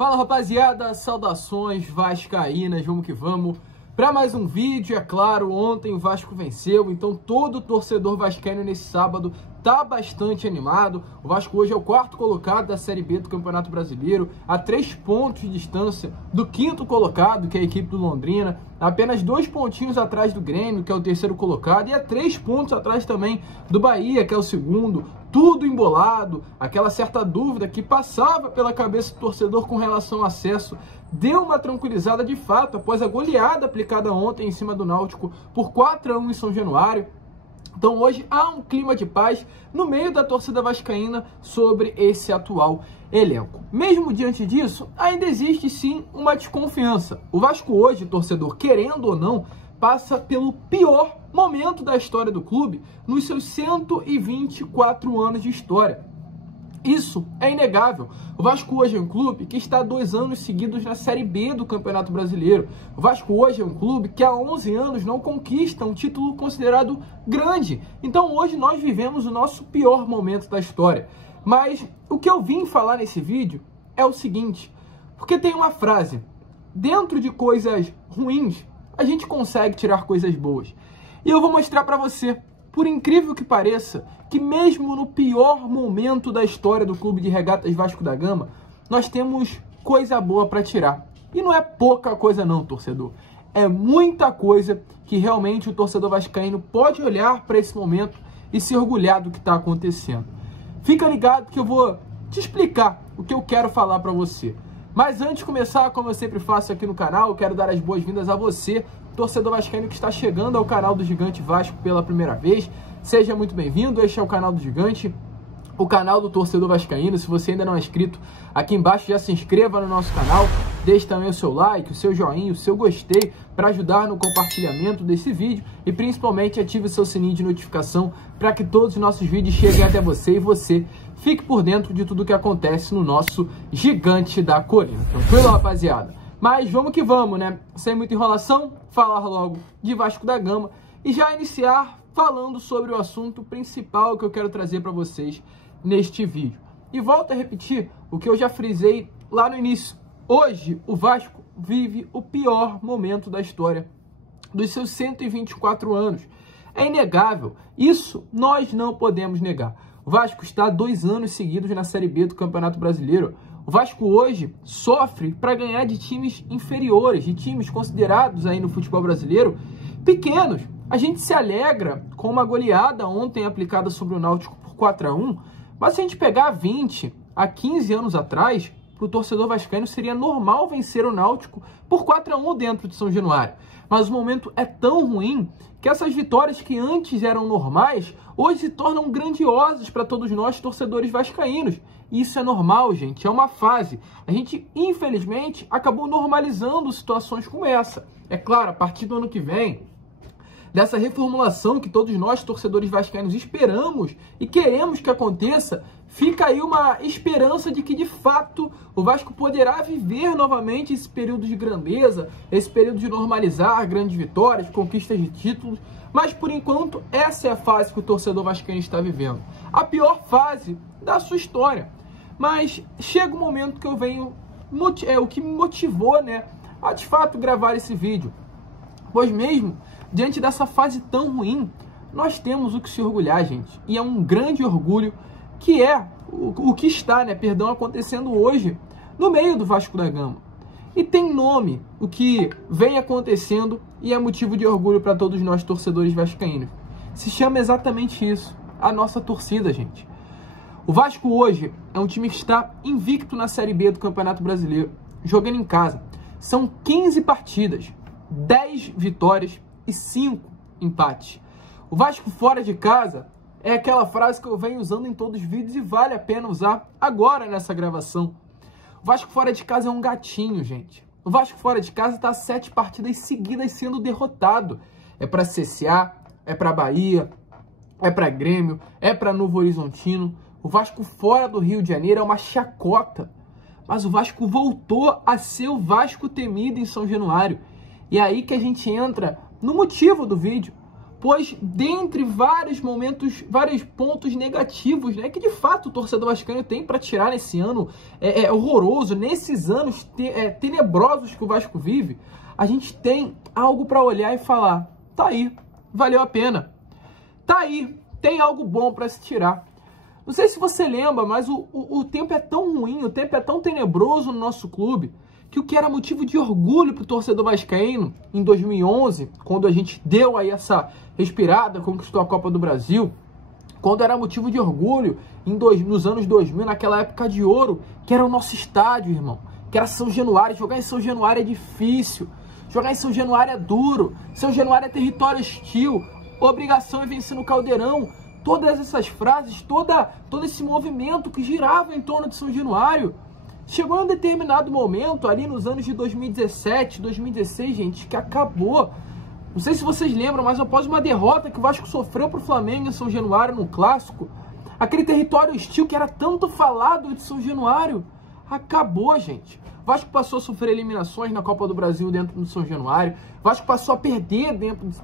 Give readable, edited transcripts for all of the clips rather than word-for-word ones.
Fala rapaziada, saudações vascaínas, vamos que vamos para mais um vídeo. É claro, ontem o Vasco venceu, então todo torcedor vascaíno nesse sábado tá bastante animado. O Vasco hoje é o quarto colocado da Série B do Campeonato Brasileiro, a 3 pontos de distância do quinto colocado, que é a equipe do Londrina, apenas 2 pontinhos atrás do Grêmio, que é o terceiro colocado, e a 3 pontos atrás também do Bahia, que é o segundo. Tudo embolado, aquela certa dúvida que passava pela cabeça do torcedor com relação ao acesso deu uma tranquilizada de fato após a goleada aplicada ontem em cima do Náutico por 4-1 em São Januário. Então hoje há um clima de paz no meio da torcida vascaína sobre esse atual elenco. Mesmo diante disso, ainda existe sim uma desconfiança. O Vasco hoje, torcedor, querendo ou não, passa pelo pior momento da história do clube nos seus 124 anos de história. Isso é inegável. O Vasco hoje é um clube que está há 2 anos seguidos na Série B do Campeonato Brasileiro. O Vasco hoje é um clube que há 11 anos não conquista um título considerado grande. Então hoje nós vivemos o nosso pior momento da história. Mas o que eu vim falar nesse vídeo é o seguinte, porque tem uma frase: dentro de coisas ruins, a gente consegue tirar coisas boas. E eu vou mostrar para você, por incrível que pareça, que mesmo no pior momento da história do Clube de Regatas Vasco da Gama, nós temos coisa boa para tirar. E não é pouca coisa não, torcedor. É muita coisa que realmente o torcedor vascaíno pode olhar para esse momento e se orgulhar do que está acontecendo. Fica ligado que eu vou te explicar o que eu quero falar para você. Mas antes de começar, como eu sempre faço aqui no canal, eu quero dar as boas-vindas a você, torcedor vascaíno que está chegando ao canal do Gigante Vasco pela primeira vez. Seja muito bem-vindo, este é o canal do Gigante, o canal do torcedor vascaíno. Se você ainda não é inscrito, aqui embaixo já se inscreva no nosso canal, deixe também o seu like, o seu joinha, o seu gostei para ajudar no compartilhamento desse vídeo e principalmente ative o seu sininho de notificação para que todos os nossos vídeos cheguem até você e você fique por dentro de tudo que acontece no nosso Gigante da Colina. Tranquilo, rapaziada? Mas vamos que vamos, né? Sem muita enrolação, falar logo de Vasco da Gama e já iniciar falando sobre o assunto principal que eu quero trazer para vocês neste vídeo. E volto a repetir o que eu já frisei lá no início. Hoje, o Vasco vive o pior momento da história dos seus 124 anos. É inegável. Isso nós não podemos negar. O Vasco está há 2 anos seguidos na Série B do Campeonato Brasileiro. O Vasco hoje sofre para ganhar de times inferiores, de times considerados aí no futebol brasileiro pequenos. A gente se alegra com uma goleada ontem aplicada sobre o Náutico por 4-1, mas se a gente pegar 20 a 15 anos atrás, para o torcedor vascaíno seria normal vencer o Náutico por 4-1 dentro de São Januário. Mas o momento é tão ruim que essas vitórias que antes eram normais, hoje se tornam grandiosas para todos nós, torcedores vascaínos. Isso é normal, gente, é uma fase. A gente, infelizmente, acabou normalizando situações como essa. É claro, a partir do ano que vem, dessa reformulação que todos nós, torcedores vascaínos, esperamos e queremos que aconteça, fica aí uma esperança de que, de fato, o Vasco poderá viver novamente esse período de grandeza, esse período de normalizar grandes vitórias, conquistas de títulos, mas, por enquanto, essa é a fase que o torcedor vascaíno está vivendo. A pior fase da sua história. Mas chega um momento que eu venho, o que me motivou, né, a, de fato, gravar esse vídeo. Pois mesmo, diante dessa fase tão ruim, nós temos o que se orgulhar, gente. E é um grande orgulho que é o que está, né, acontecendo hoje no meio do Vasco da Gama. E tem nome o que vem acontecendo e é motivo de orgulho para todos nós, torcedores vascaínos. Se chama exatamente isso, a nossa torcida, gente. O Vasco hoje é um time que está invicto na Série B do Campeonato Brasileiro, jogando em casa. São 15 partidas, 10 vitórias e 5 empates. O Vasco fora de casa é aquela frase que eu venho usando em todos os vídeos e vale a pena usar agora nessa gravação. O Vasco fora de casa é um gatinho, gente. O Vasco fora de casa está 7 partidas seguidas sendo derrotado. É para CSA, é para Bahia, é para Grêmio, é para Novo Horizontino. O Vasco fora do Rio de Janeiro é uma chacota. Mas o Vasco voltou a ser o Vasco temido em São Januário. E é aí que a gente entra no motivo do vídeo. pois dentre vários momentos, vários pontos negativos, né, que de fato o torcedor vascaíno tem para tirar nesse ano horroroso, nesses anos tenebrosos que o Vasco vive, a gente tem algo para olhar e falar, tá aí, valeu a pena, tá aí, tem algo bom para se tirar. Não sei se você lembra, mas o tempo é tão ruim, o tempo é tão tenebroso no nosso clube, que o que era motivo de orgulho para o torcedor vascaíno em 2011, quando a gente deu aí essa respirada, conquistou a Copa do Brasil, quando era motivo de orgulho nos anos 2000, naquela época de ouro, que era o nosso estádio, irmão, que era São Januário. Jogar em São Januário é difícil, jogar em São Januário é duro, São Januário é território hostil, obrigação é vencer no Caldeirão. Todas essas frases, todo esse movimento que girava em torno de São Januário, chegou em um determinado momento, ali nos anos de 2017, 2016, gente, que acabou. Não sei se vocês lembram, mas após uma derrota que o Vasco sofreu para o Flamengo em São Januário, no Clássico, aquele território hostil que era tanto falado de São Januário, acabou, gente. O Vasco passou a sofrer eliminações na Copa do Brasil dentro do São Januário, o Vasco passou a perder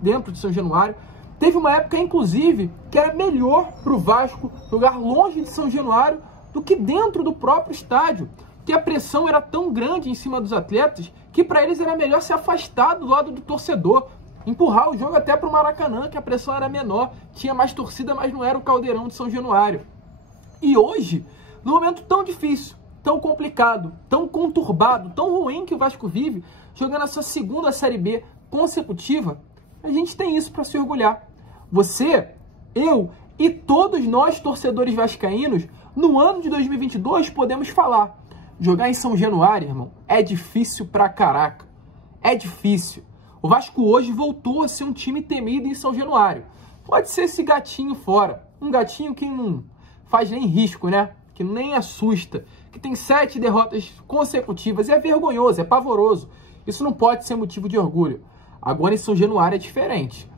dentro de São Januário. Teve uma época, inclusive, que era melhor para o Vasco jogar longe de São Januário do que dentro do próprio estádio, que a pressão era tão grande em cima dos atletas que para eles era melhor se afastar do lado do torcedor, empurrar o jogo até para o Maracanã, que a pressão era menor, tinha mais torcida, mas não era o Caldeirão de São Januário. E hoje, num momento tão difícil, tão complicado, tão conturbado, tão ruim que o Vasco vive, jogando a sua segunda Série B consecutiva, a gente tem isso para se orgulhar. Você, eu e todos nós, torcedores vascaínos, no ano de 2022, podemos falar: jogar em São Januário, irmão, é difícil pra caraca. É difícil. O Vasco hoje voltou a ser um time temido em São Januário. Pode ser esse gatinho fora. Um gatinho que não faz nem risco, né? Que nem assusta. Que tem 7 derrotas consecutivas. É vergonhoso, é pavoroso. Isso não pode ser motivo de orgulho. Agora em São Januário é diferente.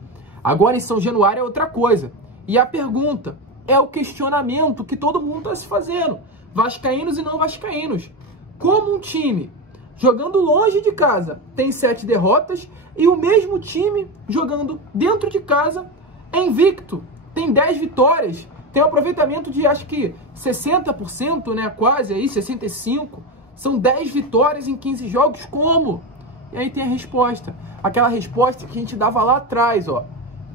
Agora em São Januário é outra coisa. E a pergunta, é o questionamento que todo mundo está se fazendo. Vascaínos e não vascaínos. Como um time jogando longe de casa tem 7 derrotas e o mesmo time jogando dentro de casa é invicto, tem 10 vitórias, tem um aproveitamento de acho que 60%, né, quase aí, 65%. São 10 vitórias em 15 jogos, como? E aí tem a resposta. Aquela resposta que a gente dava lá atrás, ó,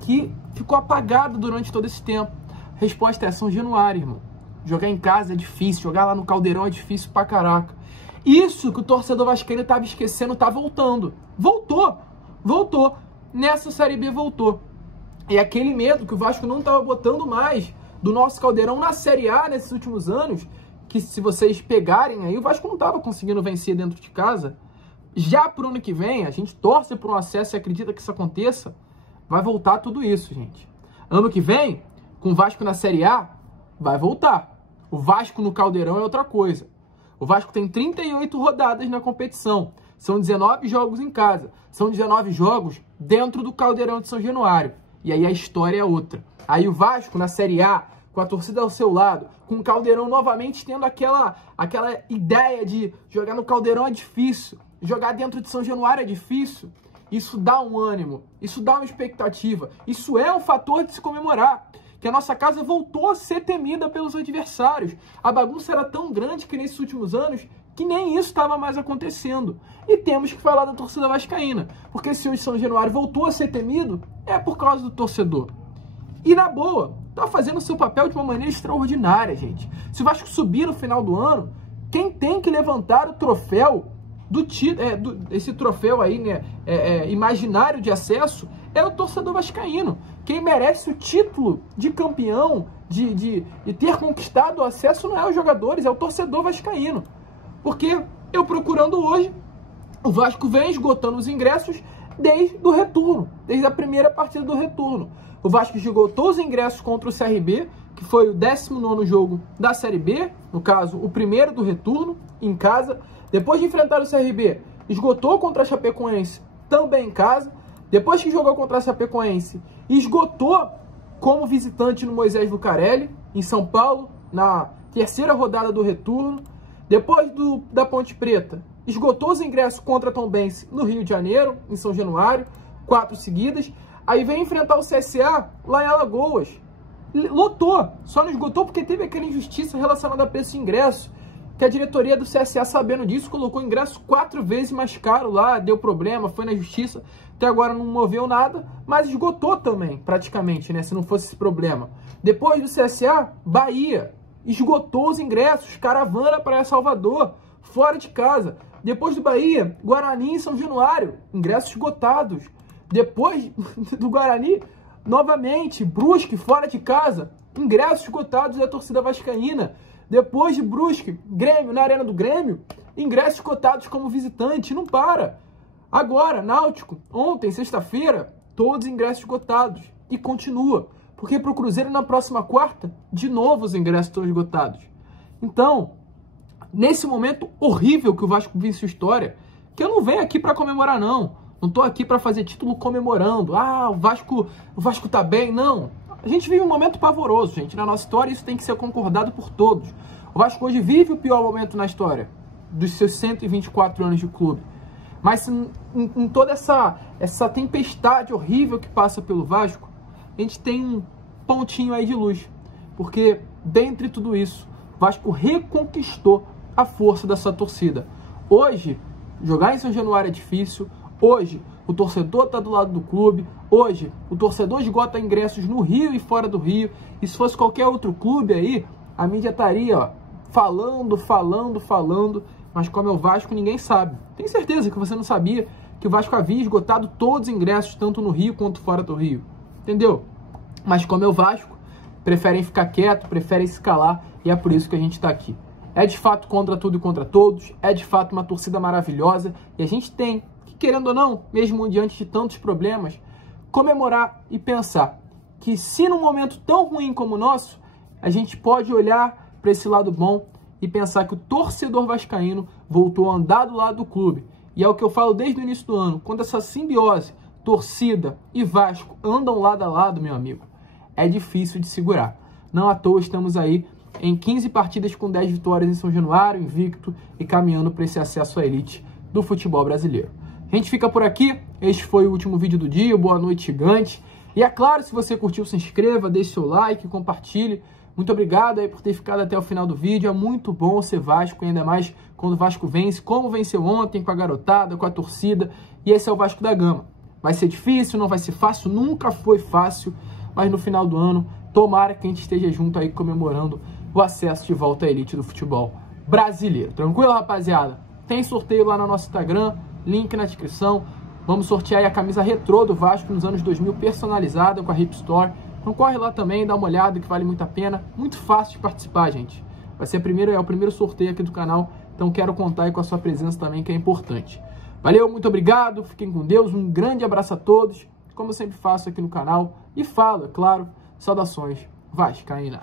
que ficou apagada durante todo esse tempo. A resposta é São Januário, irmão. Jogar em casa é difícil, jogar lá no Caldeirão é difícil pra caraca. Isso que o torcedor vascaíno tava esquecendo, tá voltando. Voltou. Nessa Série B voltou. E aquele medo que o Vasco não tava botando mais do nosso Caldeirão na Série A nesses últimos anos, que se vocês pegarem aí, o Vasco não tava conseguindo vencer dentro de casa. Já pro ano que vem, a gente torce por um acesso e acredita que isso aconteça, vai voltar tudo isso, gente. Ano que vem, com o Vasco na Série A, vai voltar. O Vasco no Caldeirão é outra coisa. O Vasco tem 38 rodadas na competição. São 19 jogos em casa. São 19 jogos dentro do Caldeirão de São Januário. E aí a história é outra. Aí o Vasco na Série A, com a torcida ao seu lado, com o Caldeirão novamente tendo aquela ideia de jogar no Caldeirão é difícil, jogar dentro de São Januário é difícil. Isso dá um ânimo, isso dá uma expectativa. Isso é um fator de se comemorar. Que a nossa casa voltou a ser temida pelos adversários. A bagunça era tão grande que nesses últimos anos que nem isso estava mais acontecendo. E temos que falar da torcida vascaína, porque se hoje São Januário voltou a ser temido, é por causa do torcedor. E na boa, tá fazendo o seu papel de uma maneira extraordinária, gente. Se o Vasco subir no final do ano, quem tem que levantar o troféu esse troféu aí, né, imaginário de acesso, é o torcedor vascaíno. Quem merece o título de campeão, de ter conquistado o acesso, não é os jogadores, é o torcedor vascaíno. Porque eu procurando hoje, o Vasco vem esgotando os ingressos desde o retorno, desde a primeira partida do retorno. O Vasco esgotou os ingressos contra o CRB, que foi o 19º jogo da Série B, no caso, o primeiro do retorno, em casa. Depois de enfrentar o CRB, esgotou contra a Chapecoense, também em casa. Depois que jogou contra a Chapecoense, esgotou como visitante no Moisés Lucarelli, em São Paulo, na terceira rodada do retorno. Depois da Ponte Preta, esgotou os ingressos contra a Tombense no Rio de Janeiro, em São Januário, 4 seguidas. Aí vem enfrentar o CSA lá em Alagoas. Lotou, só não esgotou porque teve aquela injustiça relacionada a preço de ingresso, que a diretoria do CSA, sabendo disso, colocou o ingresso 4 vezes mais caro lá, deu problema, foi na justiça, até agora não moveu nada, mas esgotou também, praticamente, né, se não fosse esse problema. Depois do CSA, Bahia, esgotou os ingressos, caravana para Salvador, fora de casa. Depois do Bahia, Guarani e São Januário, ingressos esgotados. Depois do Guarani, novamente, Brusque, fora de casa, ingressos esgotados da torcida vascaína. Depois de Brusque, Grêmio, na Arena do Grêmio, ingressos esgotados como visitante, não para. Agora, Náutico, ontem, sexta-feira, todos os ingressos esgotados. E continua, porque para o Cruzeiro na próxima quarta, de novo os ingressos estão esgotados. Então, nesse momento horrível que o Vasco vive sua história, que eu não venho aqui para comemorar, não. Não tô aqui para fazer título comemorando. Ah, o Vasco tá bem. Não. A gente vive um momento pavoroso, gente, na nossa história, e isso tem que ser concordado por todos. O Vasco hoje vive o pior momento na história dos seus 124 anos de clube. Mas em toda essa tempestade horrível que passa pelo Vasco, a gente tem um pontinho aí de luz. Porque, dentre tudo isso, o Vasco reconquistou a força dessa torcida. Hoje, jogar em São Januário é difícil. Hoje, o torcedor está do lado do clube. Hoje, o torcedor esgota ingressos no Rio e fora do Rio. E se fosse qualquer outro clube aí, a mídia estaria, ó, falando. Mas como é o Vasco, ninguém sabe. Tenho certeza que você não sabia que o Vasco havia esgotado todos os ingressos, tanto no Rio quanto fora do Rio. Entendeu? Mas como é o Vasco, preferem ficar quieto, preferem se calar. E é por isso que a gente está aqui. É de fato contra tudo e contra todos. É de fato uma torcida maravilhosa. E a gente tem que, querendo ou não, mesmo diante de tantos problemas, comemorar e pensar que se num momento tão ruim como o nosso, a gente pode olhar para esse lado bom e pensar que o torcedor vascaíno voltou a andar do lado do clube. E é o que eu falo desde o início do ano, quando essa simbiose, torcida e Vasco andam lado a lado, meu amigo, é difícil de segurar. Não à toa estamos aí em 15 partidas com 10 vitórias em São Januário, invicto e caminhando para esse acesso à elite do futebol brasileiro. A gente fica por aqui, este foi o último vídeo do dia, boa noite gigante. E é claro, se você curtiu, se inscreva, deixe seu like, compartilhe. Muito obrigado aí por ter ficado até o final do vídeo, é muito bom ser Vasco, ainda mais quando o Vasco vence, como venceu ontem com a garotada, com a torcida, e esse é o Vasco da Gama. Vai ser difícil, não vai ser fácil, nunca foi fácil, mas no final do ano, tomara que a gente esteja junto aí comemorando o acesso de volta à elite do futebol brasileiro. Tranquilo, rapaziada? Tem sorteio lá no nosso Instagram, link na descrição. Vamos sortear aí a camisa retrô do Vasco nos anos 2000, personalizada com a Hip Store. Então corre lá também, dá uma olhada que vale muito a pena. Muito fácil de participar, gente. Vai ser o primeiro sorteio aqui do canal, então quero contar aí com a sua presença também, que é importante. Valeu, muito obrigado, fiquem com Deus, um grande abraço a todos, como eu sempre faço aqui no canal. E falo, é claro, saudações vascaína.